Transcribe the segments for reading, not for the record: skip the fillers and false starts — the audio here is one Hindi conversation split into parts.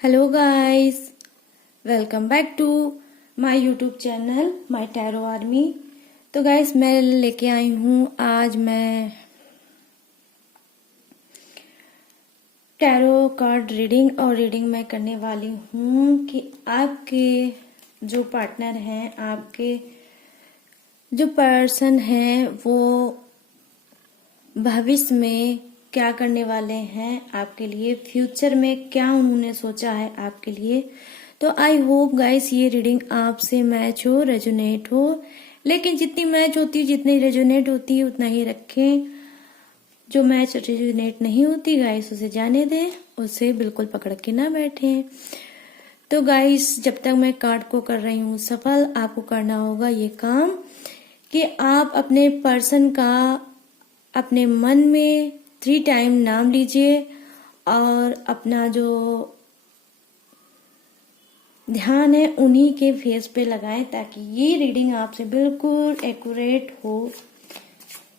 Hello guys, welcome back to my YouTube channel my tarot army. तो गाइस मैं लेके आई हूँ, आज मैं टैरो कार्ड रीडिंग और रीडिंग मैं करने वाली हूँ कि आपके जो पार्टनर हैं, आपके जो पर्सन हैं, वो भविष्य में क्या करने वाले हैं आपके लिए, फ्यूचर में क्या उन्होंने सोचा है आपके लिए। तो आई होप गाइस ये रीडिंग आपसे मैच हो, रेजोनेट हो, लेकिन जितनी मैच होती है, जितनी रेजोनेट होती है उतना ही रखें। जो मैच रेजोनेट नहीं होती गाइस उसे जाने दें, उसे बिल्कुल पकड़ के ना बैठें। तो गाइस जब तक मैं कार्ड को कर रही हूँ सफल, आपको करना होगा ये काम कि आप अपने पर्सन का अपने मन में 3 टाइम नाम लीजिए और अपना जो ध्यान है उन्हीं के फेस पे लगाएं ताकि ये रीडिंग आपसे बिल्कुल एक्यूरेट हो।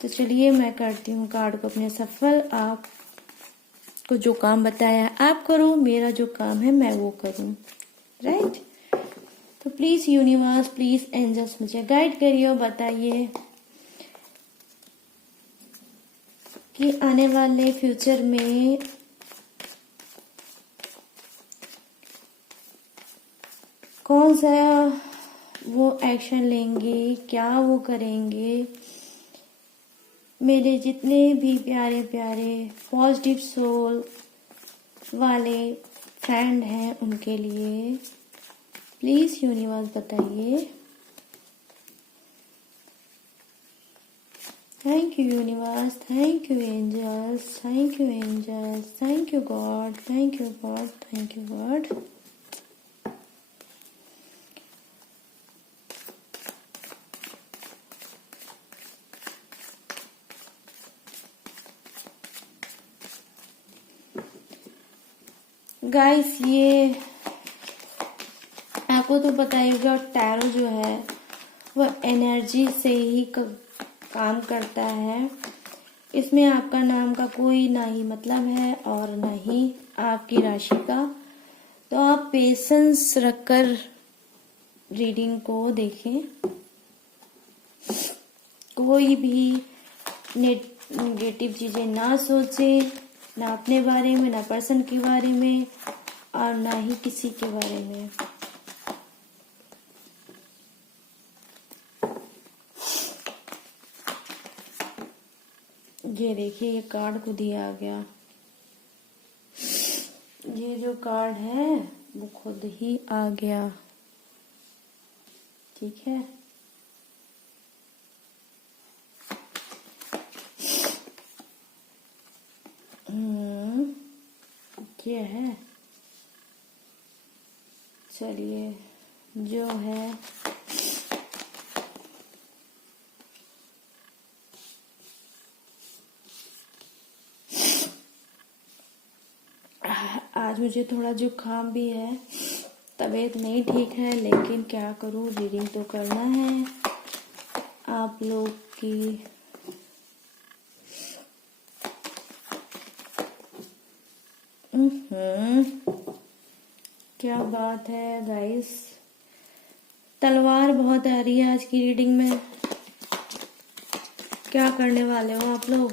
तो चलिए मैं करती हूँ कार्ड को अपने सफल। आपको जो काम बताया आप करो, मेरा जो काम है मैं वो करूँ, राइट। तो प्लीज यूनिवर्स, प्लीज एंजल्स मुझे गाइड करिए और बताइए कि आने वाले फ्यूचर में कौन सा वो एक्शन लेंगे, क्या वो करेंगे। मेरे जितने भी प्यारे प्यारे पॉजिटिव सोल वाले फ्रेंड हैं उनके लिए प्लीज यूनिवर्स बताइए। Thank you universe, thank you angels, thank you angels, thank you God, thank you God, thank you God. Guys ये आपको तो पता ही होगा, टैरो जो है वह एनर्जी से ही काम करता है। इसमें आपका नाम का कोई ना ही मतलब है और ना ही आपकी राशि का। तो आप पेशेंस रखकर रीडिंग को देखें, कोई भी नेगेटिव चीजें ना सोचें, ना अपने बारे में, ना पर्सन के बारे में और ना ही किसी के बारे में। ये देखिए, ये कार्ड खुद ही आ गया। ये जो कार्ड है वो खुद ही आ गया, ठीक है। ये है, चलिए जो है आज मुझे थोड़ा जुकाम भी है, तबीयत नहीं ठीक है, लेकिन क्या करूं, रीडिंग तो करना है आप लोग की। क्या बात है गाइस, तलवार बहुत आ रही है आज की रीडिंग में। क्या करने वाले हो आप लोग?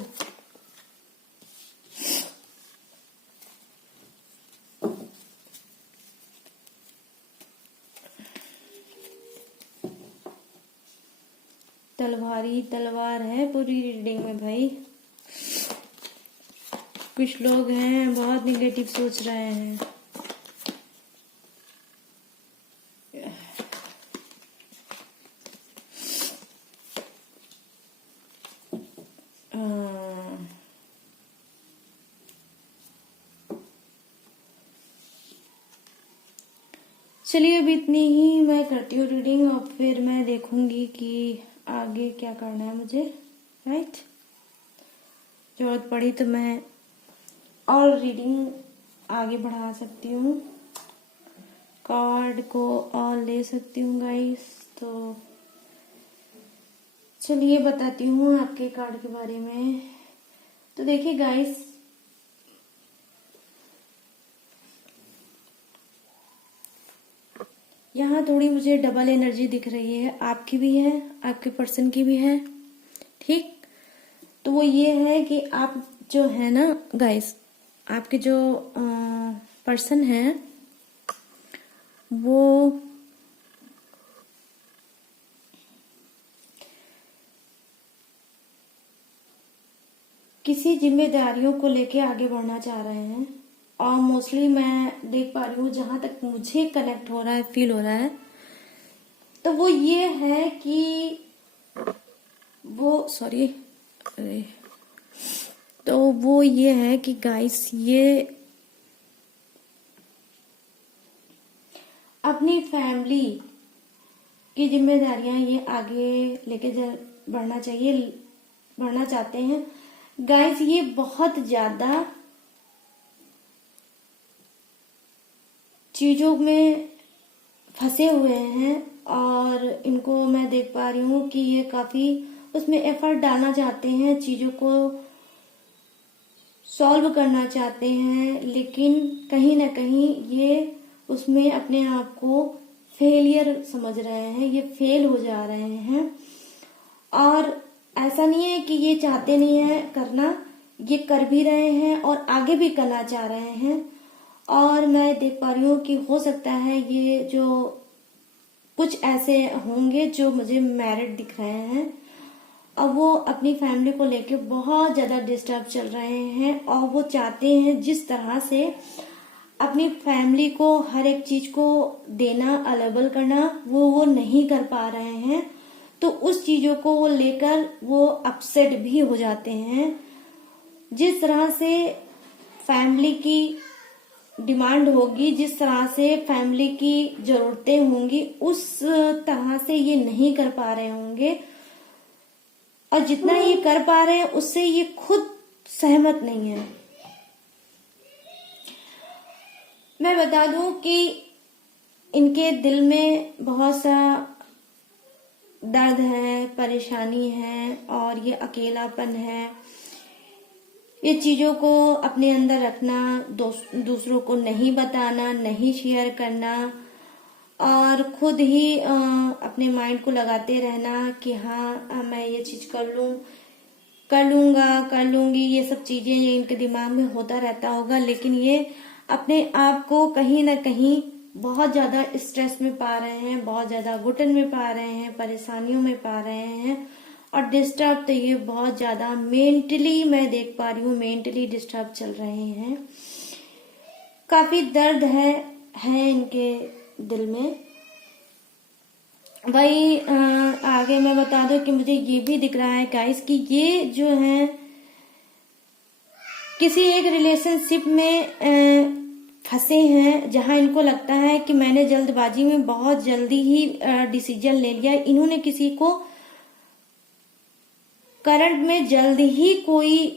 तलवारी तलवार है पूरी रीडिंग में भाई। कुछ लोग हैं बहुत निगेटिव सोच रहे हैं। चलिए अभी इतनी ही मैं करती हूँ रीडिंग और फिर मैं देखूंगी कि आगे क्या करना है मुझे, राइट। जरूरत पड़ी तो मैं और रीडिंग आगे बढ़ा सकती हूँ, कार्ड को और ले सकती हूँ गाइस। तो चलिए बताती हूँ आपके कार्ड के बारे में। तो देखिए गाइस, यहाँ थोड़ी मुझे डबल एनर्जी दिख रही है, आपकी भी है, आपके पर्सन की भी है। ठीक, तो वो ये है कि आप जो है ना गाइस, आपके जो पर्सन है वो किसी जिम्मेदारियों को लेके आगे बढ़ना चाह रहे हैं। और मोस्टली मैं देख पा रही हूँ, जहां तक मुझे कनेक्ट हो रहा है, फील हो रहा है, तो वो ये है कि वो सॉरी तो वो ये है कि गाइस, ये अपनी फैमिली की जिम्मेदारियां ये आगे लेके बढ़ना चाहते हैं गाइस। ये बहुत ज्यादा चीजों में फंसे हुए हैं और इनको मैं देख पा रही हूँ कि ये काफी उसमें एफर्ट डालना चाहते हैं, चीजों को सॉल्व करना चाहते हैं, लेकिन कहीं ना कहीं ये उसमें अपने आप को फेलियर समझ रहे हैं, ये फेल हो जा रहे हैं। और ऐसा नहीं है कि ये चाहते नहीं है करना, ये कर भी रहे हैं और आगे भी करना चाह रहे हैं। और मैं देख पा रही हूँ कि हो सकता है ये जो कुछ ऐसे होंगे जो मुझे मैरिड दिख रहे हैं, और वो अपनी फैमिली को लेके बहुत ज्यादा डिस्टर्ब चल रहे हैं और वो चाहते हैं जिस तरह से अपनी फैमिली को हर एक चीज को देना, अवेलेबल करना, वो नहीं कर पा रहे हैं। तो उस चीजों को वो लेकर वो अपसेट भी हो जाते हैं। जिस तरह से फैमिली की डिमांड होगी, जिस तरह से फैमिली की जरूरतें होंगी, उस तरह से ये नहीं कर पा रहे होंगे, और जितना ये कर पा रहे हैं उससे ये खुद सहमत नहीं है। मैं बता दूं कि इनके दिल में बहुत सा दर्द है, परेशानी है और ये अकेलापन है। ये चीजों को अपने अंदर रखना, दूसरों को नहीं बताना, नहीं शेयर करना, और खुद ही अपने माइंड को लगाते रहना कि हाँ मैं ये चीज कर लूंगा, कर लूंगी, ये सब चीजें ये इनके दिमाग में होता रहता होगा। लेकिन ये अपने आप को कहीं ना कहीं बहुत ज्यादा स्ट्रेस में पा रहे हैं, बहुत ज्यादा घुटन में पा रहे हैं, परेशानियों में पा रहे हैं। और डिस्टर्ब तो ये बहुत ज्यादा मेंटली, मैं देख पा रही हूँ, मेंटली डिस्टर्ब चल रहे हैं। काफी दर्द है इनके दिल में। वही आगे मैं बता दूं कि मुझे ये भी दिख रहा है गाइस कि ये जो है किसी एक रिलेशनशिप में फंसे हैं, जहां इनको लगता है कि मैंने जल्दबाजी में बहुत जल्दी ही डिसीजन ले लिया। इन्होंने किसी को करंट में जल्द ही कोई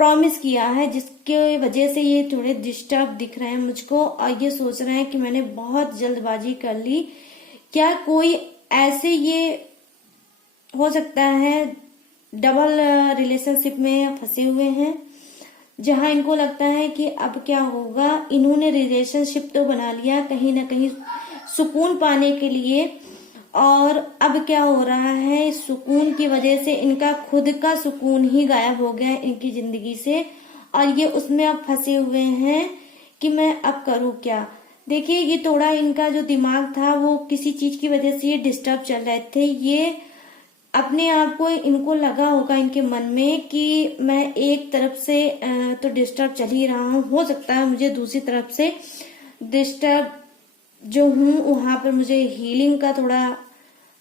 प्रॉमिस किया है, जिसके वजह से ये थोड़े डिस्टर्ब दिख रहे हैं मुझको, और ये सोच रहे हैं कि मैंने बहुत जल्दबाजी कर ली। क्या कोई ऐसे ये हो सकता है डबल रिलेशनशिप में फंसे हुए हैं, जहां इनको लगता है कि अब क्या होगा। इन्होंने रिलेशनशिप तो बना लिया कहीं ना कहीं सुकून पाने के लिए, और अब क्या हो रहा है, सुकून की वजह से इनका खुद का सुकून ही गायब हो गया इनकी जिंदगी से, और ये उसमें अब फंसे हुए हैं कि मैं अब करूं क्या। देखिए, ये थोड़ा इनका जो दिमाग था वो किसी चीज की वजह से ये डिस्टर्ब चल रहे थे। ये अपने आप को, इनको लगा होगा इनके मन में कि मैं एक तरफ से तो डिस्टर्ब चल ही रहा हूँ, हो सकता है मुझे दूसरी तरफ से डिस्टर्ब जो हूँ वहां पर मुझे हीलिंग का थोड़ा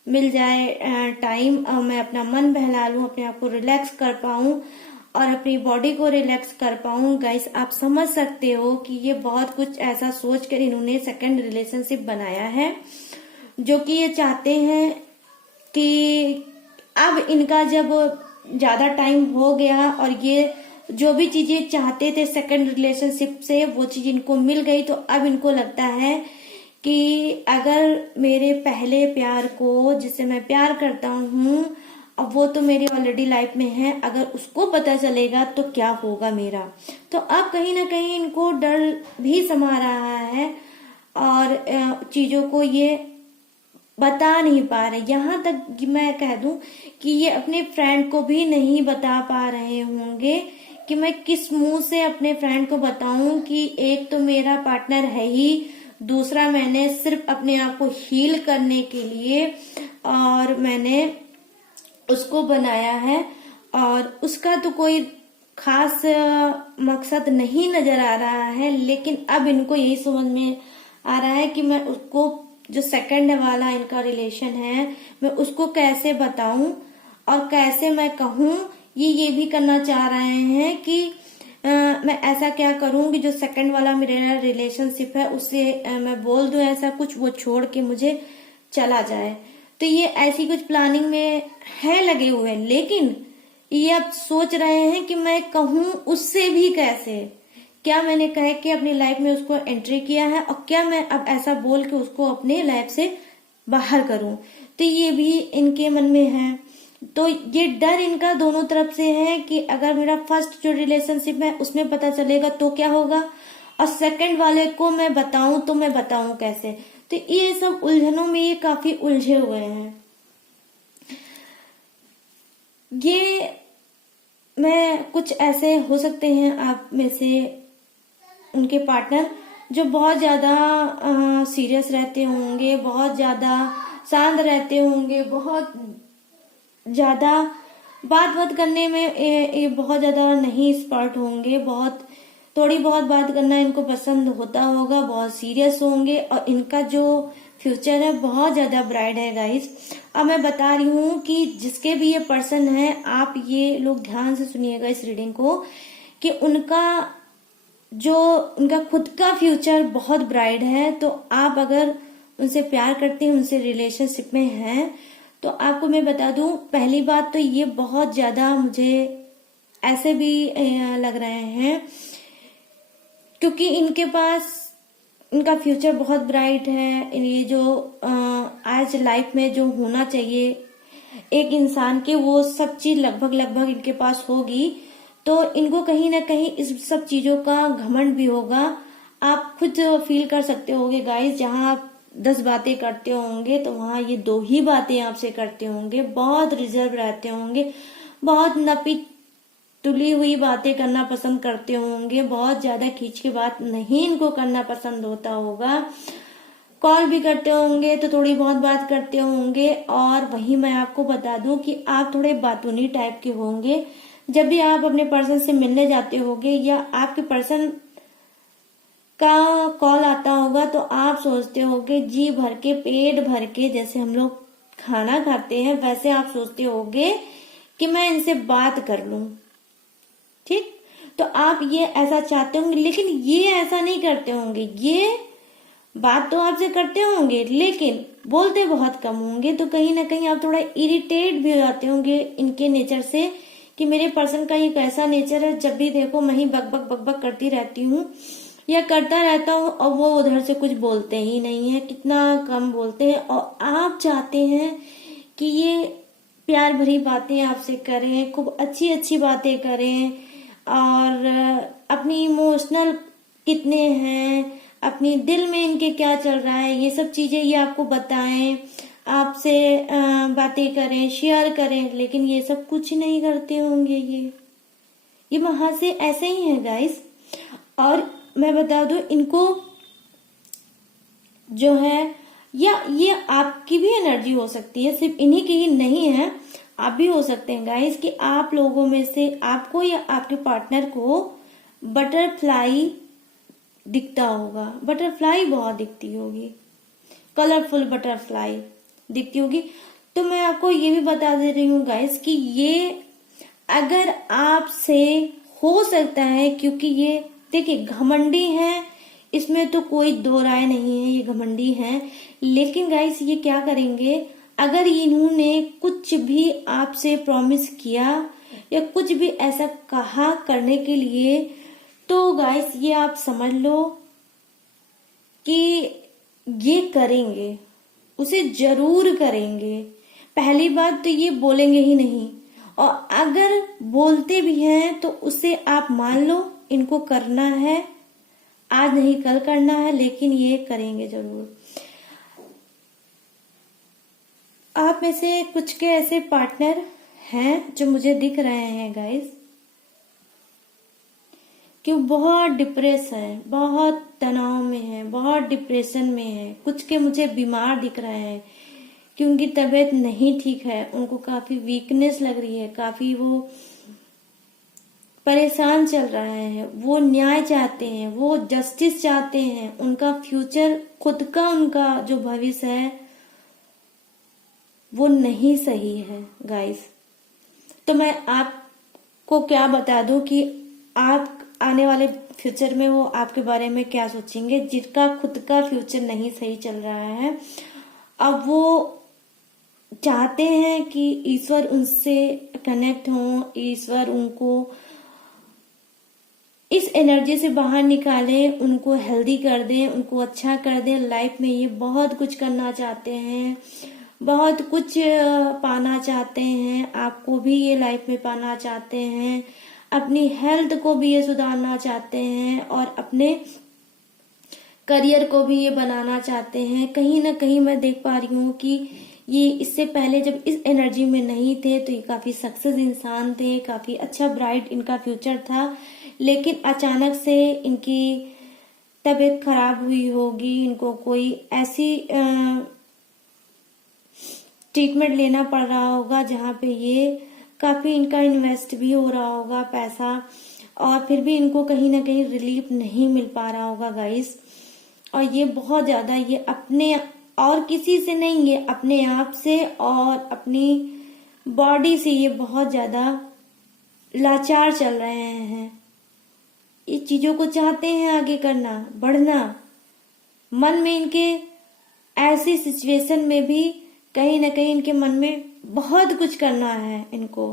मिल जाए टाइम, और मैं अपना मन बहला लूं, अपने आप को रिलैक्स कर पाऊं और अपनी बॉडी को रिलैक्स कर पाऊं। गाइस, आप समझ सकते हो कि ये बहुत कुछ ऐसा सोचकर इन्होंने सेकंड रिलेशनशिप बनाया है, जो कि ये चाहते हैं कि अब इनका जब ज्यादा टाइम हो गया और ये जो भी चीजें चाहते थे सेकंड रिलेशनशिप से वो चीज इनको मिल गई, तो अब इनको लगता है कि अगर मेरे पहले प्यार को, जिससे मैं प्यार करता हूँ, अब वो तो मेरी ऑलरेडी लाइफ में है, अगर उसको पता चलेगा तो क्या होगा मेरा। तो अब कहीं ना कहीं इनको डर भी समा रहा है, और चीजों को ये बता नहीं पा रहे। यहाँ तक कि मैं कह दूं कि ये अपने फ्रेंड को भी नहीं बता पा रहे होंगे कि मैं किस मुंह से अपने फ्रेंड को बताऊं कि एक तो मेरा पार्टनर है ही, दूसरा मैंने सिर्फ अपने आप को हील करने के लिए और मैंने उसको बनाया है और उसका तो कोई खास मकसद नहीं नजर आ रहा है। लेकिन अब इनको यही समझ में आ रहा है कि मैं उसको, जो सेकंड वाला इनका रिलेशन है, मैं उसको कैसे बताऊं और कैसे मैं कहूं। ये भी करना चाह रहे हैं कि मैं ऐसा क्या करूं कि जो सेकंड वाला मेरा रिलेशनशिप है उससे मैं बोल दूं ऐसा कुछ, वो छोड़ के मुझे चला जाए। तो ये ऐसी कुछ प्लानिंग में है लगे हुए, लेकिन ये अब सोच रहे हैं कि मैं कहूं उससे भी कैसे। क्या मैंने कह के अपनी लाइफ में उसको एंट्री किया है और क्या मैं अब ऐसा बोल के उसको अपने लाइफ से बाहर करूं। तो ये भी इनके मन में है। तो ये डर इनका दोनों तरफ से है कि अगर मेरा फर्स्ट जो रिलेशनशिप है उसमें पता चलेगा तो क्या होगा, और सेकंड वाले को मैं बताऊं तो मैं बताऊं कैसे। तो ये सब उलझनों में ये काफी उलझे हुए हैं। ये मैं कुछ ऐसे हो सकते हैं आप में से उनके पार्टनर जो बहुत ज्यादा सीरियस रहते होंगे, बहुत ज्यादा शांत रहते होंगे, बहुत ज्यादा बात करने में ये बहुत ज्यादा नहीं एक्सपर्ट होंगे, बहुत थोड़ी बहुत बात करना इनको पसंद होता होगा, बहुत सीरियस होंगे और इनका जो फ्यूचर है बहुत ज्यादा ब्राइट है गाइस। अब मैं बता रही हूँ कि जिसके भी ये पर्सन है, आप ये लोग ध्यान से सुनिएगा इस रीडिंग को, कि उनका खुद का फ्यूचर बहुत ब्राइट है। तो आप अगर उनसे प्यार करते हैं, उनसे रिलेशनशिप में हैं, तो आपको मैं बता दूं, पहली बात तो ये बहुत ज्यादा मुझे ऐसे भी लग रहे हैं क्योंकि इनके पास इनका फ्यूचर बहुत ब्राइट है। ये जो आज लाइफ में जो होना चाहिए एक इंसान के, वो सब चीज लगभग इनके पास होगी। तो इनको कहीं ना कहीं इस सब चीजों का घमंड भी होगा। आप खुद फील कर सकते होंगे गाइस, जहां आप 10 बातें करते होंगे तो वहां ये 2 ही बातें आपसे करते होंगे। बहुत रिजर्व रहते होंगे, बहुत नपी तुली हुई बातें करना पसंद करते होंगे, बहुत ज्यादा खींच के बात नहीं इनको करना पसंद होता होगा। कॉल भी करते होंगे तो थोड़ी बहुत बात करते होंगे। और वही मैं आपको बता दूं कि आप थोड़े बातूनी टाइप के होंगे। जब भी आप अपने पर्सन से मिलने जाते होंगे या आपके पर्सन का कॉल आता होगा तो आप सोचते होंगे जी भर के, पेट भर के, जैसे हम लोग खाना खाते हैं वैसे आप सोचते होंगे कि मैं इनसे बात कर लूं। ठीक, तो आप ये ऐसा चाहते होंगे, लेकिन ये ऐसा नहीं करते होंगे। ये बात तो आपसे करते होंगे लेकिन बोलते बहुत कम होंगे। तो कहीं ना कहीं आप थोड़ा इरिटेट भी हो जाते होंगे इनके नेचर से कि मेरे पर्सन का ये कैसा नेचर है, जब भी देखो मैं ही बक करती रहती हूँ या करता रहता हूँ और वो उधर से कुछ बोलते ही नहीं है, कितना कम बोलते हैं। और आप चाहते हैं कि ये प्यार भरी बातें आपसे करें, खूब अच्छी अच्छी बातें करें और अपनी इमोशनल कितने हैं, अपनी दिल में इनके क्या चल रहा है, ये सब चीजें ये आपको बताएं, आपसे बातें करें, शेयर करें। लेकिन ये सब कुछ नहीं करते होंगे। ये वहां से ऐसे ही है गाइस। और मैं बता दूं, इनको जो है, या ये आपकी भी एनर्जी हो सकती है, सिर्फ इन्हीं की ही नहीं है, आप भी हो सकते हैं गाइस, कि आप लोगों में से आपको या आपके पार्टनर को बटरफ्लाई दिखता होगा। बटरफ्लाई बहुत दिखती होगी, कलरफुल बटरफ्लाई दिखती होगी। तो मैं आपको ये भी बता दे रही हूँ गाइस कि ये अगर आपसे हो सकता है, क्योंकि ये देखिए घमंडी है, इसमें तो कोई दो राय नहीं है, ये घमंडी है। लेकिन गाइस ये क्या करेंगे, अगर इन्होंने कुछ भी आपसे प्रॉमिस किया या कुछ भी ऐसा कहा करने के लिए, तो गाइस ये आप समझ लो कि ये करेंगे, उसे जरूर करेंगे। पहली बात तो ये बोलेंगे ही नहीं, और अगर बोलते भी हैं तो उसे आप मान लो इनको करना है, आज नहीं कल करना है, लेकिन ये करेंगे जरूर। आप में से कुछ के ऐसे पार्टनर हैं जो मुझे दिख रहे हैं गाइस, कि बहुत डिप्रेस है, बहुत तनाव में है, बहुत डिप्रेशन में है। कुछ के मुझे बीमार दिख रहे हैं कि उनकी तबीयत नहीं ठीक है, उनको काफी वीकनेस लग रही है, काफी वो परेशान चल रहे हैं, वो न्याय चाहते हैं, वो जस्टिस चाहते हैं, उनका फ्यूचर, खुद का उनका जो भविष्य है वो नहीं सही है गाइस। तो मैं आपको क्या बता दूं कि आप आने वाले फ्यूचर में वो आपके बारे में क्या सोचेंगे, जिनका खुद का फ्यूचर नहीं सही चल रहा है। अब वो चाहते हैं कि ईश्वर उनसे कनेक्ट हो, ईश्वर उनको इस एनर्जी से बाहर निकाले, उनको हेल्दी कर दें, उनको अच्छा कर दें। लाइफ में ये बहुत कुछ करना चाहते हैं, बहुत कुछ पाना चाहते हैं। आपको भी ये लाइफ में पाना चाहते हैं, अपनी हेल्थ को भी ये सुधारना चाहते हैं और अपने करियर को भी ये बनाना चाहते हैं। कहीं ना कहीं मैं देख पा रही हूँ कि ये इससे पहले जब इस एनर्जी में नहीं थे तो ये काफी सक्सेस इंसान थे, काफी अच्छा ब्राइट इनका फ्यूचर था, लेकिन अचानक से इनकी तबीयत खराब हुई होगी, इनको कोई ऐसी ट्रीटमेंट लेना पड़ रहा होगा जहाँ पे ये काफी इनका इन्वेस्ट भी हो रहा होगा पैसा, और फिर भी इनको कहीं ना कहीं रिलीफ नहीं मिल पा रहा होगा गाइस। और ये बहुत ज्यादा, ये अपने और किसी से नहीं, ये अपने आप से और अपनी बॉडी से ये बहुत ज्यादा लाचार चल रहे हैं। ये चीजों को चाहते हैं आगे करना, बढ़ना। मन में इनके ऐसी सिचुएशन में भी कहीं ना कहीं इनके मन में बहुत कुछ करना है इनको,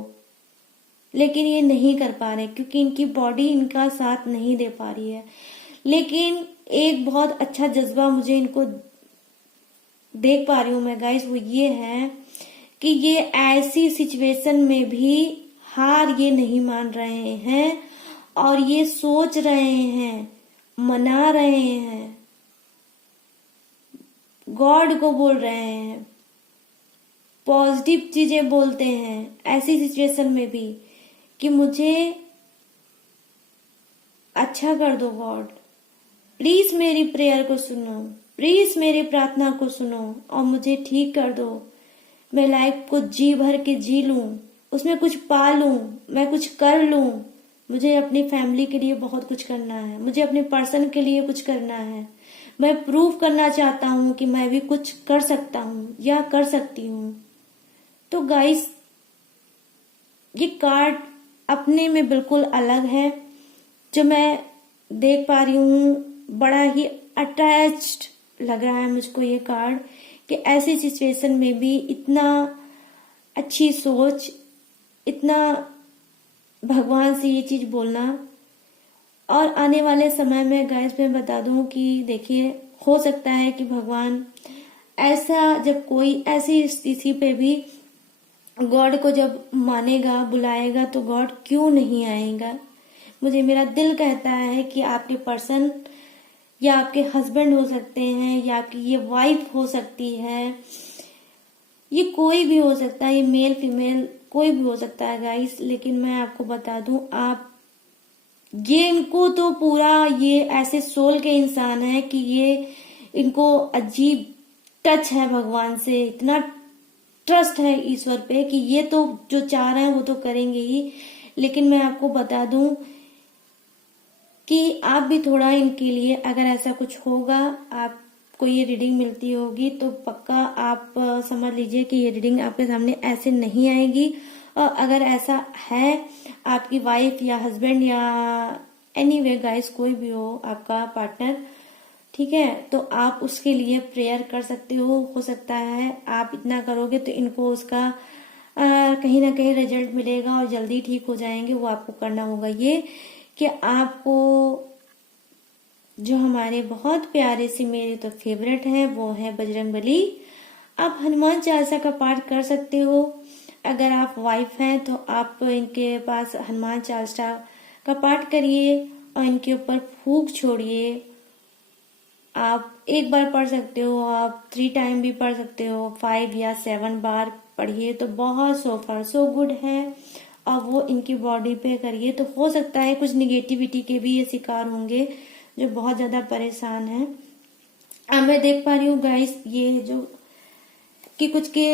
लेकिन ये नहीं कर पा रहे क्योंकि इनकी बॉडी इनका साथ नहीं दे पा रही है। लेकिन एक बहुत अच्छा जज्बा मुझे इनको देख पा रही हूं मैं गाइस, वो ये है कि ये ऐसी सिचुएशन में भी हार ये नहीं मान रहे हैं और ये सोच रहे हैं, मना रहे हैं, गॉड को बोल रहे हैं, पॉजिटिव चीजें बोलते हैं ऐसी सिचुएशन में भी कि मुझे अच्छा कर दो गॉड, प्लीज मेरी प्रेयर को सुनो, प्लीज मेरी प्रार्थना को सुनो और मुझे ठीक कर दो। मैं लाइफ को जी भर के जी लूं, उसमें कुछ पा लूं, मैं कुछ कर लूं। मुझे अपनी फैमिली के लिए बहुत कुछ करना है, मुझे अपने पर्सन के लिए कुछ करना है। मैं प्रूव करना चाहता हूं कि मैं भी कुछ कर सकता हूं या कर सकती हूं। तो गाइस, ये कार्ड अपने में बिल्कुल अलग है। जो मैं देख पा रही हूँ, बड़ा ही अटैच्ड लग रहा है मुझको ये कार्ड, कि ऐसी सिचुएशन में भी इतना अच्छी सोच, इतना भगवान से ये चीज बोलना। और आने वाले समय में गाइस मैं बता दूं कि देखिए, हो सकता है कि भगवान ऐसा, जब कोई ऐसी स्थिति पे भी गॉड को जब मानेगा, बुलाएगा, तो गॉड क्यों नहीं आएगा। मुझे मेरा दिल कहता है कि आपके पर्सन या आपके हस्बैंड हो सकते हैं या आपकी ये वाइफ हो सकती है, ये कोई भी हो सकता है, ये मेल फीमेल कोई भी हो सकता है गाइस। लेकिन मैं आपको बता दूं, आप ये इनको तो पूरा, ये ऐसे सोल के इंसान है कि ये इनको अजीब टच है भगवान से, इतना ट्रस्ट है ईश्वर पे कि ये तो जो चाह रहे हैं वो तो करेंगे ही। लेकिन मैं आपको बता दूं कि आप भी थोड़ा इनके लिए, अगर ऐसा कुछ होगा, आपको ये रीडिंग मिलती होगी, तो पक्का आप समझ लीजिए कि ये रीडिंग आपके सामने ऐसे नहीं आएगी। और अगर ऐसा है, आपकी वाइफ या हस्बैंड या एनीवे गाइस, कोई भी हो आपका पार्टनर, ठीक है, तो आप उसके लिए प्रेयर कर सकते हो सकता है आप इतना करोगे तो इनको उसका कहीं ना कहीं रिजल्ट मिलेगा और जल्दी ठीक हो जाएंगे। वो आपको करना होगा ये कि आपको, जो हमारे बहुत प्यारे से, मेरे तो फेवरेट हैं, वो है बजरंगबली। आप हनुमान चालीसा का पाठ कर सकते हो। अगर आप वाइफ हैं तो आप इनके पास हनुमान चालीसा का पाठ करिए और इनके ऊपर फूंक छोड़िए। आप एक बार पढ़ सकते हो, आप 3 टाइम भी पढ़ सकते हो, 5 या 7 बार पढ़िए तो बहुत सो गुड है। और वो इनकी बॉडी पे करिए तो हो सकता है कुछ निगेटिविटी के भी ये शिकार होंगे जो बहुत ज्यादा परेशान है। अब मैं देख पा रही हूँ गाइस ये जो कि कुछ के,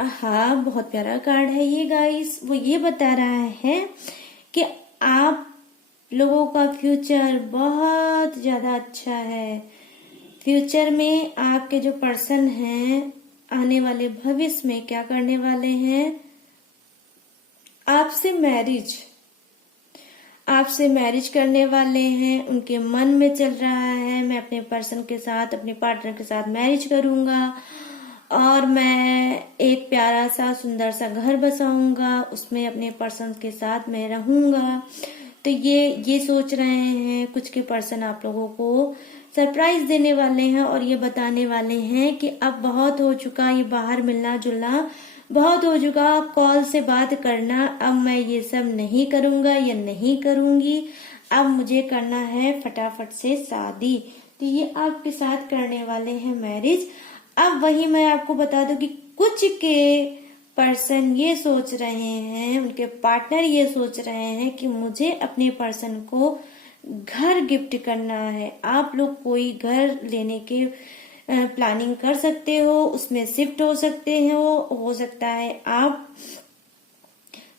हाँ बहुत प्यारा कार्ड है ये गाइस। वो ये बता रहा है कि आप लोगों का फ्यूचर बहुत ज्यादा अच्छा है। फ्यूचर में आपके जो पर्सन हैं आने वाले भविष्य में क्या करने वाले हैं, आपसे मैरिज करने वाले हैं। उनके मन में चल रहा है मैं अपने पर्सन के साथ, अपने पार्टनर के साथ मैरिज करूंगा और मैं एक प्यारा सा सुंदर सा घर बसाऊंगा, उसमें अपने पर्सन के साथ मैं रहूंगा। तो ये सोच रहे हैं। कुछ के पर्सन आप लोगों को सरप्राइज देने वाले हैं और ये बताने वाले हैं कि अब बहुत हो चुका, ये बाहर मिलना जुलना बहुत हो चुका, कॉल से बात करना, अब मैं ये सब नहीं करूंगा या नहीं करूंगी। अब मुझे करना है फटाफट से शादी। तो ये आपके साथ करने वाले हैं मैरिज। अब वही मैं आपको बता दूं कि कुछ के पर्सन ये सोच रहे हैं, उनके पार्टनर ये सोच रहे हैं कि मुझे अपने पर्सन को घर गिफ्ट करना है। आप लोग कोई घर लेने के प्लानिंग कर सकते हो, उसमें शिफ्ट हो सकते हो सकता है आप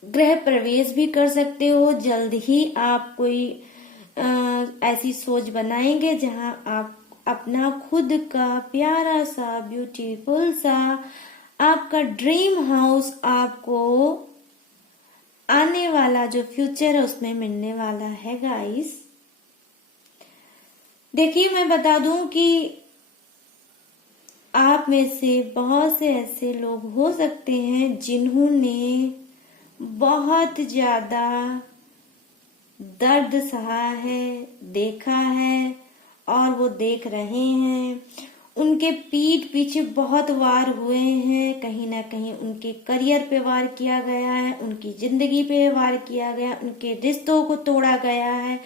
गृह प्रवेश भी कर सकते हो। जल्द ही आप कोई ऐसी सोच बनाएंगे जहां आप अपना खुद का प्यारा सा ब्यूटीफुल सा आपका ड्रीम हाउस आपको आने वाला जो फ्यूचर है उसमें मिलने वाला है गाइस। देखिए मैं बता दूं कि आप में से बहुत से ऐसे लोग हो सकते हैं जिन्होंने बहुत ज्यादा दर्द सहा है, देखा है और वो देख रहे हैं। उनके पीठ पीछे बहुत वार हुए हैं, कहीं ना कहीं उनके करियर पे वार किया गया है, उनकी जिंदगी पे वार किया गया, उनके रिश्तों को तोड़ा गया है,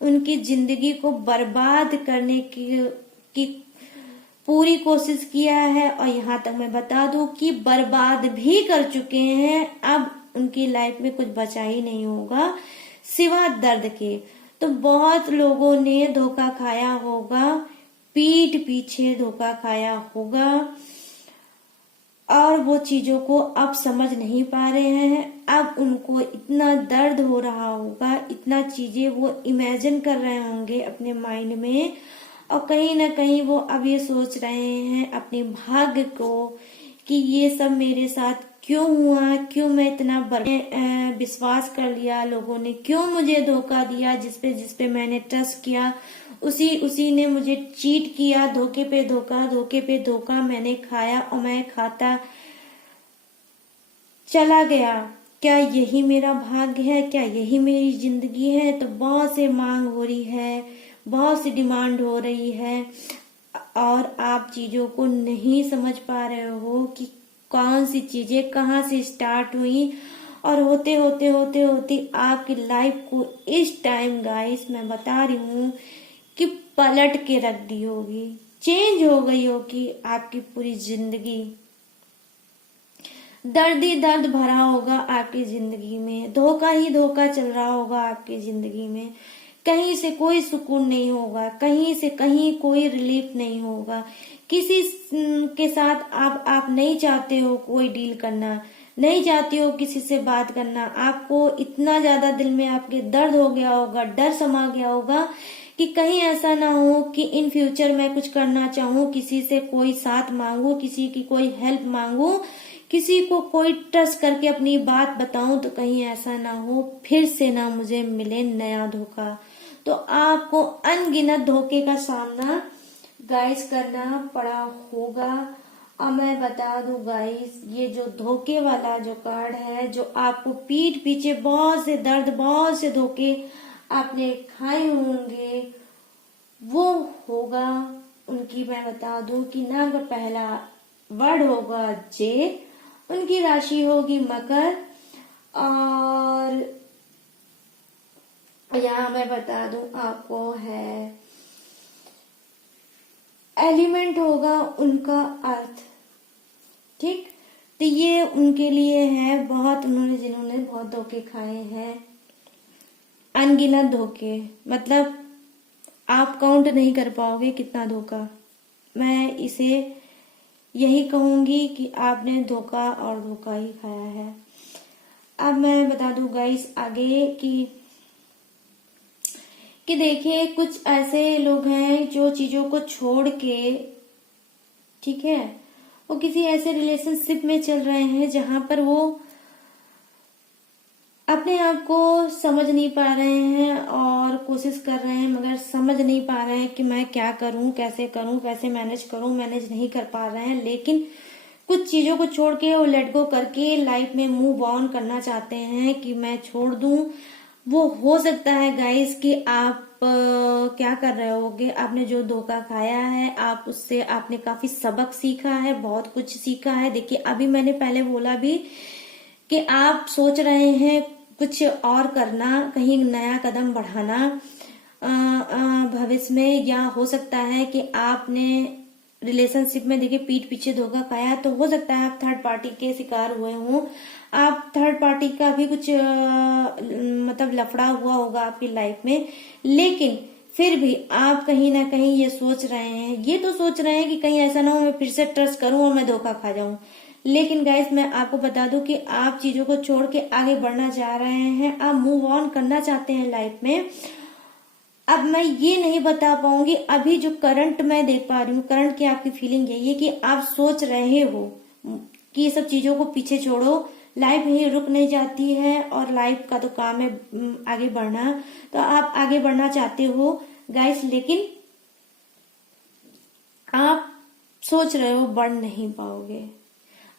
उनकी जिंदगी को बर्बाद करने की पूरी कोशिश किया है। और यहाँ तक मैं बता दूं कि बर्बाद भी कर चुके हैं। अब उनकी लाइफ में कुछ बचा ही नहीं होगा सिवा दर्द के। तो बहुत लोगों ने धोखा खाया होगा, पीठ पीछे धोखा खाया होगा और वो चीजों को अब समझ नहीं पा रहे हैं। अब उनको इतना दर्द हो रहा होगा, इतना चीजें वो इमेजिन कर रहे होंगे अपने माइंड में और कहीं ना कहीं वो अब ये सोच रहे हैं अपने भाग्य को कि ये सब मेरे साथ क्यों हुआ, क्यों मैं इतना विश्वास कर लिया, लोगों ने क्यों मुझे धोखा दिया, जिसपे मैंने ट्रस्ट किया उसी ने मुझे चीट किया। धोखे पे धोखा मैंने खाया और मैं खाता चला गया। क्या यही मेरा भाग्य है, क्या यही मेरी जिंदगी है? तो बहुत से मांग हो रही है, बहुत सी डिमांड हो रही है और आप चीजों को नहीं समझ पा रहे हो कि कौन सी चीजें कहाँ से स्टार्ट हुई और होते होते आपकी लाइफ को इस टाइम गाइस मैं बता रही हूँ कि पलट के रख दी होगी, चेंज हो गई होगी आपकी पूरी जिंदगी। दर्द ही दर्द भरा होगा आपकी जिंदगी में, धोखा ही धोखा चल रहा होगा आपकी जिंदगी में, कहीं से कोई सुकून नहीं होगा, कहीं से कहीं कोई रिलीफ नहीं होगा। किसी के साथ आप नहीं चाहते हो कोई डील करना, नहीं चाहते हो किसी से बात करना, आपको इतना ज्यादा दिल में आपके दर्द हो गया होगा, डर समा गया होगा कि कहीं ऐसा ना हो कि इन फ्यूचर मैं कुछ करना चाहूँ, किसी से कोई साथ मांगू, किसी की कोई हेल्प मांगू, किसी को कोई ट्रस्ट करके अपनी बात बताऊं तो कहीं ऐसा ना हो फिर से ना मुझे मिले नया धोखा। तो आपको अनगिनत धोखे का सामना गाइस करना पड़ा होगा। और मैं बता दूं गाइस ये जो धोखे वाला जो कार्ड है, जो आपको पीठ पीछे बहुत से दर्द, बहुत से धोखे आपने खाए होंगे, वो होगा उनकी। मैं बता दूं कि नाम का पहला वर्ड होगा जे, उनकी राशि होगी मकर और यहाँ मैं बता दूं आपको है एलिमेंट होगा उनका अर्थ, ठीक। तो ये उनके लिए है बहुत, जिन्होंने बहुत धोखे खाए हैं, अनगिनत धोखे, मतलब आप काउंट नहीं कर पाओगे कितना धोखा। मैं इसे यही कहूंगी कि आपने धोखा और धोखा ही खाया है। अब मैं बता दूं गाइस आगे कि देखिए कुछ ऐसे लोग हैं जो चीजों को छोड़ के, ठीक है, वो किसी ऐसे रिलेशनशिप में चल रहे हैं जहां पर वो अपने आप को समझ नहीं पा रहे हैं और कोशिश कर रहे हैं मगर समझ नहीं पा रहे हैं कि मैं क्या करूं, कैसे मैनेज करूं, मैनेज नहीं कर पा रहे हैं। लेकिन कुछ चीजों को छोड़ के वो लेट गो करके लाइफ में मूव ऑन करना चाहते हैं कि मैं छोड़ दूं। वो हो सकता है गाइस कि आप क्या कर रहे होगे, आपने जो धोखा खाया है आप उससे आपने काफी सबक सीखा है, बहुत कुछ सीखा है। देखिए अभी मैंने पहले बोला भी कि आप सोच रहे हैं कुछ और करना, कहीं नया कदम बढ़ाना भविष्य में, या हो सकता है कि आपने रिलेशनशिप में देखिए पीठ पीछे धोखा खाया, तो हो सकता है आप थर्ड पार्टी के शिकार हुए हों, आप थर्ड पार्टी का भी कुछ मतलब लफड़ा हुआ होगा आपकी लाइफ में। लेकिन फिर भी आप कहीं ना कहीं ये सोच रहे हैं, ये तो सोच रहे हैं कि कहीं ऐसा ना हो मैं फिर से ट्रस्ट करूं और मैं धोखा खा जाऊं। लेकिन गाइस मैं आपको बता दूं कि आप चीजों को छोड़ के आगे बढ़ना चाह रहे हैं, आप मूव ऑन करना चाहते हैं लाइफ में। अब मैं ये नहीं बता पाऊंगी, अभी जो करंट मैं देख पा रही हूँ, करंट की आपकी फीलिंग यही है कि आप सोच रहे हो कि ये सब चीजों को पीछे छोड़ो, लाइफ यही रुक नहीं जाती है और लाइफ का तो काम है आगे बढ़ना। तो आप आगे बढ़ना चाहते हो गाइस, लेकिन आप सोच रहे हो बढ़ नहीं पाओगे।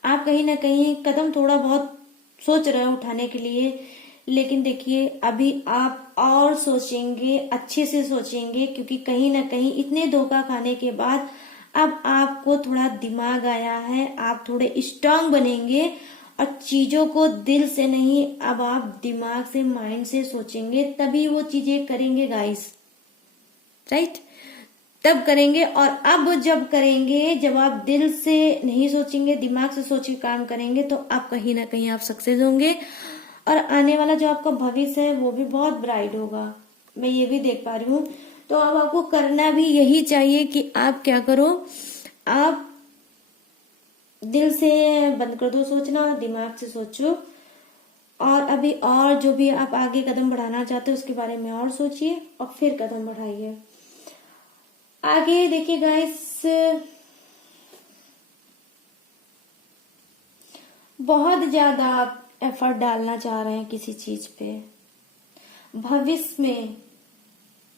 आप कहीं ना कहीं कदम थोड़ा बहुत सोच रहे हो उठाने के लिए, लेकिन देखिए अभी आप और सोचेंगे, अच्छे से सोचेंगे, क्योंकि कहीं ना कहीं इतने धोखा खाने के बाद अब आपको थोड़ा दिमाग आया है, आप थोड़े स्ट्रांग बनेंगे और चीजों को दिल से नहीं, अब आप दिमाग से, माइंड से सोचेंगे, तभी वो चीजें करेंगे गाइस, राइट, तब करेंगे। और अब जब करेंगे, जब आप दिल से नहीं सोचेंगे, दिमाग से सोच के काम करेंगे, तो आप कहीं ना कहीं आप सक्सेस होंगे और आने वाला जो आपका भविष्य है वो भी बहुत ब्राइट होगा, मैं ये भी देख पा रही हूँ। तो अब आपको करना भी यही चाहिए कि आप क्या करो, आप दिल से बंद कर दो सोचना, दिमाग से सोचो, और अभी और जो भी आप आगे कदम बढ़ाना चाहते हो उसके बारे में और सोचिए और फिर कदम बढ़ाइए आगे। देखिए गाइस बहुत ज्यादा आप एफर्ट डालना चाह रहे हैं किसी चीज पे, भविष्य में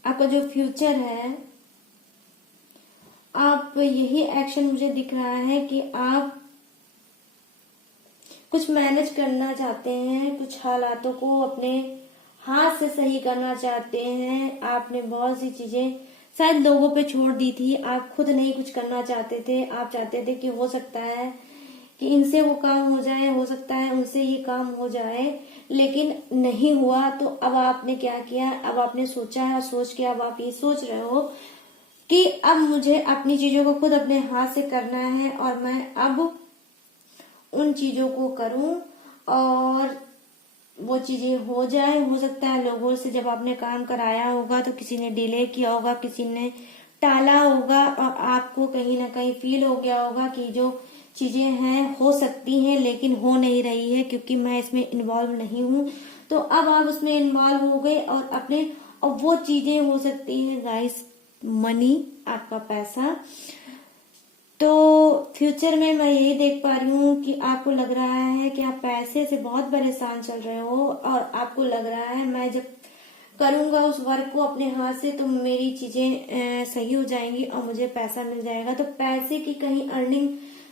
आपका जो फ्यूचर है, आप यही एक्शन मुझे दिख रहा है कि आप कुछ मैनेज करना चाहते हैं, कुछ हालातों को अपने हाथ से सही करना चाहते हैं। आपने बहुत सी चीजें शायद लोगों पे छोड़ दी थी, आप खुद नहीं कुछ करना चाहते थे, आप चाहते थे कि हो सकता है कि इनसे वो काम हो जाए, हो सकता है उनसे ये काम हो जाए, लेकिन नहीं हुआ। तो अब आपने क्या किया, अब आपने सोचा है, सोच के अब आप ये सोच रहे हो कि अब मुझे अपनी चीजों को खुद अपने हाथ से करना है और मैं अब उन चीजों को करूं और वो चीजें हो जाए। हो सकता है लोगों से जब आपने काम कराया होगा तो किसी ने डिले किया होगा, किसी ने टाला होगा और आपको कहीं ना कहीं फील हो गया होगा कि जो चीजें हैं हो सकती हैं लेकिन हो नहीं रही है क्योंकि मैं इसमें इन्वॉल्व नहीं हूं। तो अब आप उसमें इन्वॉल्व हो गए और अपने, और वो चीजें हो सकती हैं गाइस मनी, आपका पैसा। तो फ्यूचर में मैं यही देख पा रही हूँ कि आपको लग रहा है कि आप पैसे से बहुत परेशान चल रहे हो और आपको लग रहा है मैं जब करूंगा उस वर्क को अपने हाथ से तो मेरी चीजें सही हो जाएंगी और मुझे पैसा मिल जाएगा। तो पैसे की कहीं अर्निंग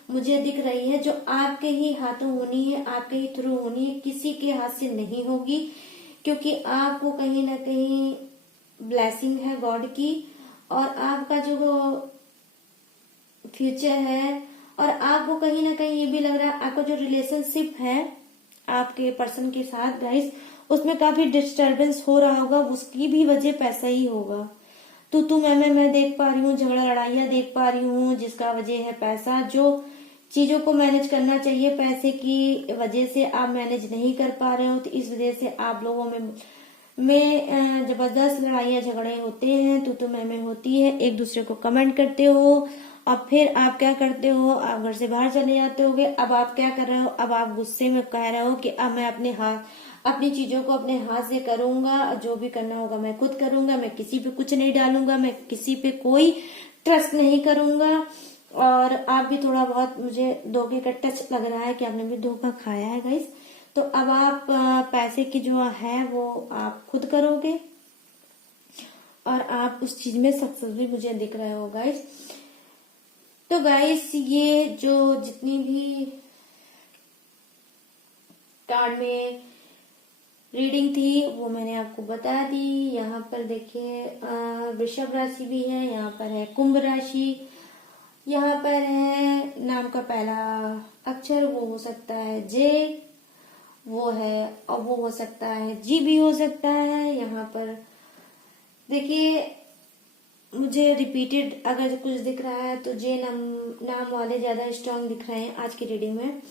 मुझे दिख रही है जो आपके ही हाथों होनी है, आपके ही थ्रू होनी है, किसी के हाथ से नहीं होगी, क्योंकि आपको कहीं ना कहीं ब्लेसिंग है गॉड की और आपका जो फ्यूचर है। और आपको कहीं ना कहीं ये भी लग रहा है आपका जो रिलेशनशिप है आपके पर्सन के साथ गाइस, उसमें काफी डिस्टरबेंस हो रहा होगा, उसकी भी वजह पैसा ही होगा। तू मैं देख पा रही हूँ, झगड़ा लड़ाइयाँ देख पा रही हूँ, जिसका वजह है पैसा। जो चीजों को मैनेज करना चाहिए पैसे की वजह से आप मैनेज नहीं कर पा रहे हो, तो इस वजह से आप लोगों में जबरदस्त लड़ाइयाँ झगड़े होते हैं, तू मैं होती है, एक दूसरे को कमेंट करते हो। अब फिर आप क्या करते हो, आप घर से बाहर चले जाते होगे। अब आप क्या कर रहे हो, अब आप गुस्से में कह रहे हो कि अब मैं अपनी चीजों को अपने हाथ से करूंगा, जो भी करना होगा मैं खुद करूंगा, मैं किसी पे कुछ नहीं डालूंगा, मैं किसी पे कोई ट्रस्ट नहीं करूंगा। और आप भी थोड़ा बहुत, मुझे धोखे का टच लग रहा है कि आपने भी धोखा खाया है गाइस। तो अब आप पैसे की जो है वो आप खुद करोगे और आप उस चीज में सक्सेस भी मुझे दिख रहे हो गाइस। तो गाइस ये जो जितनी भी कार्ड में रीडिंग थी वो मैंने आपको बता दी। यहाँ पर देखिए वृषभ राशि भी है, यहाँ पर है कुंभ राशि, यहाँ पर है नाम का पहला अक्षर, वो हो सकता है जे, वो है, और वो हो सकता है जी भी हो सकता है। यहाँ पर देखिए मुझे रिपीटेड अगर कुछ दिख रहा है तो जे नाम वाले ज्यादा स्ट्रांग दिख रहे हैं आज की रीडिंग में।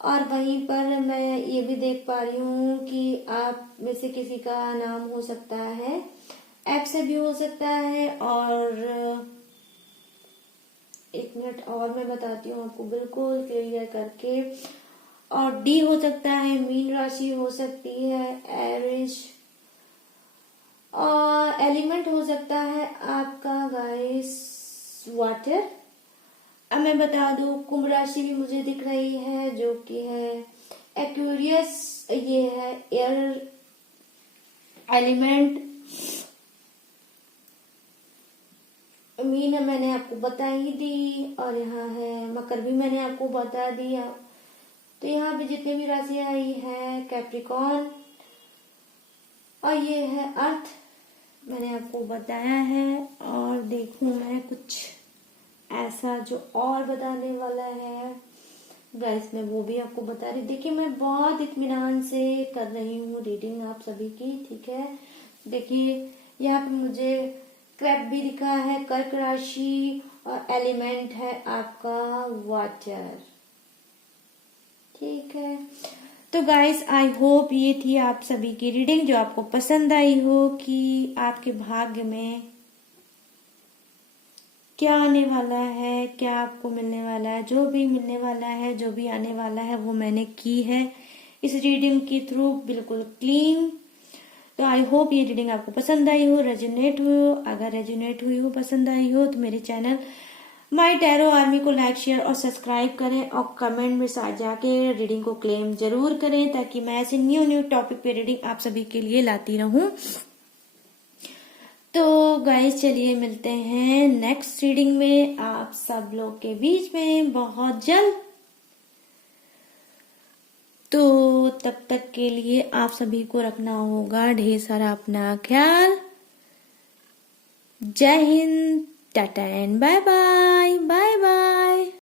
और वहीं पर मैं ये भी देख पा रही हूँ कि आप में से किसी का नाम हो सकता है एफ से भी हो सकता है, और एक मिनट और मैं बताती हूँ आपको बिल्कुल क्लियर करके। और डी हो सकता है, मीन राशि हो सकती है, एरिज, और एलिमेंट हो सकता है आपका गाइस वाटर। अब मैं बता दूं कुंभ राशि भी मुझे दिख रही है जो कि है एक्वेरियस, ये है एयर एलिमेंट। मीन मैंने आपको बता ही दी, और यहाँ है मकर भी मैंने आपको बता दिया। तो यहाँ पे जितनी भी राशि आई है कैप्रिकॉर्न, और ये है अर्थ मैंने आपको बताया है। और देखूं मैं कुछ ऐसा जो और बताने वाला है गाइस, मैं वो भी आपको बता रही। देखिए मैं बहुत इत्मीनान से कर रही हूँ रीडिंग आप सभी की, ठीक है। देखिए यहाँ पे मुझे क्रैप भी दिखा है, कर्क राशि, और एलिमेंट है आपका वाटर, ठीक है। तो गाइस आई होप ये थी आप सभी की रीडिंग जो आपको पसंद आई हो, कि आपके भाग्य में क्या आने वाला है, क्या आपको मिलने वाला है। जो भी मिलने वाला है, जो भी आने वाला है, वो मैंने की है इस रीडिंग के थ्रू बिल्कुल क्लीन। तो आई होप ये रीडिंग आपको पसंद आई हो, रेजोनेट हो। अगर रेजोनेट हुई हो, पसंद आई हो, तो मेरे चैनल माई टैरो आर्मी को लाइक, शेयर और सब्सक्राइब करें, और कमेंट में साथ जाके रीडिंग को क्लेम जरूर करें, ताकि मैं ऐसे न्यू टॉपिक पे रीडिंग आप सभी के लिए लाती रहूं। तो गाइस चलिए मिलते हैं नेक्स्ट रीडिंग में आप सब लोग के बीच में बहुत जल्द। तो तब तक के लिए आप सभी को रखना होगा ढेर सारा अपना ख्याल। जय Hind, tata and bye bye, bye bye.